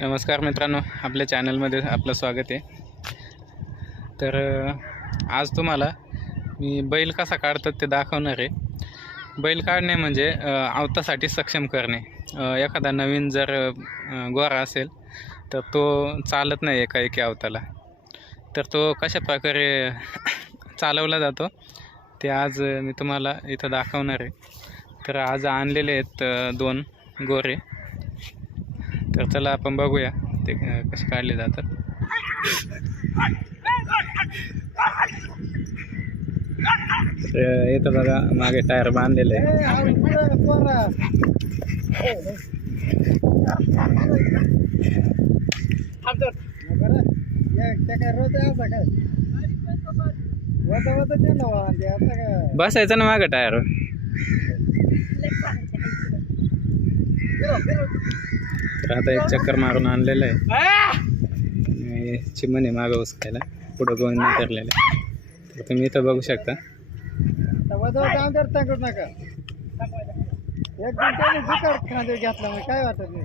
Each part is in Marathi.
नमस्कार मित्रांनो आपल्या चॅनलमध्ये आपलं स्वागत आहे. तर आज तुम्हाला मी बैल कसा काढतात ते दाखवणार आहे. बैल काढणे म्हणजे आवतासाठी सक्षम करणे. एखादा नवीन जर गोरा असेल तर तो चालत नाही एका एकी आवताला. तर तो कशा प्रकारे चालवला जातो ते आज मी तुम्हाला इथं दाखवणार आहे. तर आज आणलेले आहेत दोन गोरे. तर चला आपण बघूया ते कसे काढले जातात. येतं बघा मागे टायर बांधलेले आहे. बसायचं ना माग टायर तर आता एक चक्कर मारून आणलेलं आहे. चिमण आहे मागं उचकायला पुढं गोविंद करलेलं आहे. तर तुम्ही इथं बघू शकता. घेतला काय वाटत नाही?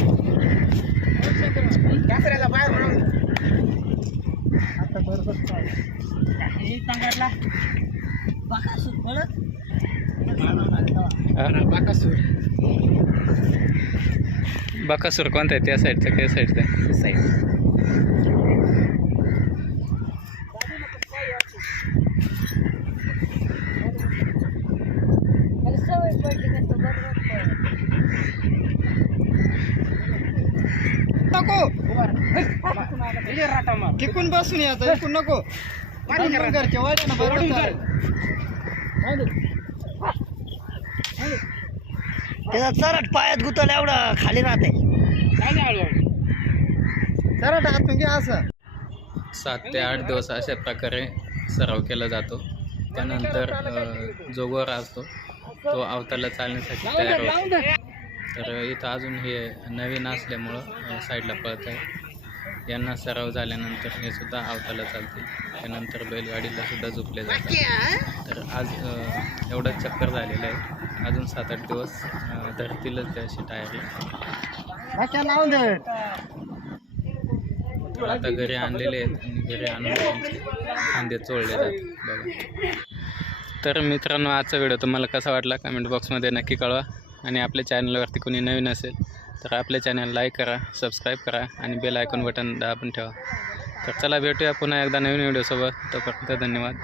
आता ताठी द्या आता बरोबर बाकासूर बकासूर कोणता आहे त्या साईडचा त्या साईडचा साईड नको. टिकून बसून यायचं इकून नको. त्याचा चरट पायात गुतल एवढं खाली राहते. चरट हातून घ्या असं. सात ते आठ दिवस अशा प्रकारे सराव केला जातो. त्यानंतर जो गोरा असतो. तो अवतारला चालण्यासाठी तयार होतो. तर इथं अजून हे नवीन असल्यामुळं साईडला पळत आहे. यांना सराव झाल्यानंतर हे सुद्धा आवताला चालतील. त्यानंतर बैलगाडीला सुद्धा झोपले जातात. तर आज अ, एवढं चक्कर झालेलं आहे. अजून सात आठ दिवस धरतीलच ते टायरी टायरला तर आता घरी आणलेले आहेत आणि घरी आणून त्यांचे कांदे चोळले जातात. बघा. तर मित्रांनो आजचा व्हिडिओ तुम्हाला कसा वाटला? कमेंट बॉक्समध्ये नक्की कळवा. आणि आपल्या चॅनलवरती कोणी नवीन असेल तर आपल्या चॅनल लाईक करा सबस्क्राईब करा आणि बेल आयकॉन बटन दाबून ठेवा. तर चला भेटूया पुन्हा एकदा नवीन व्हिडिओसोबत. तोपर्यंत धन्यवाद.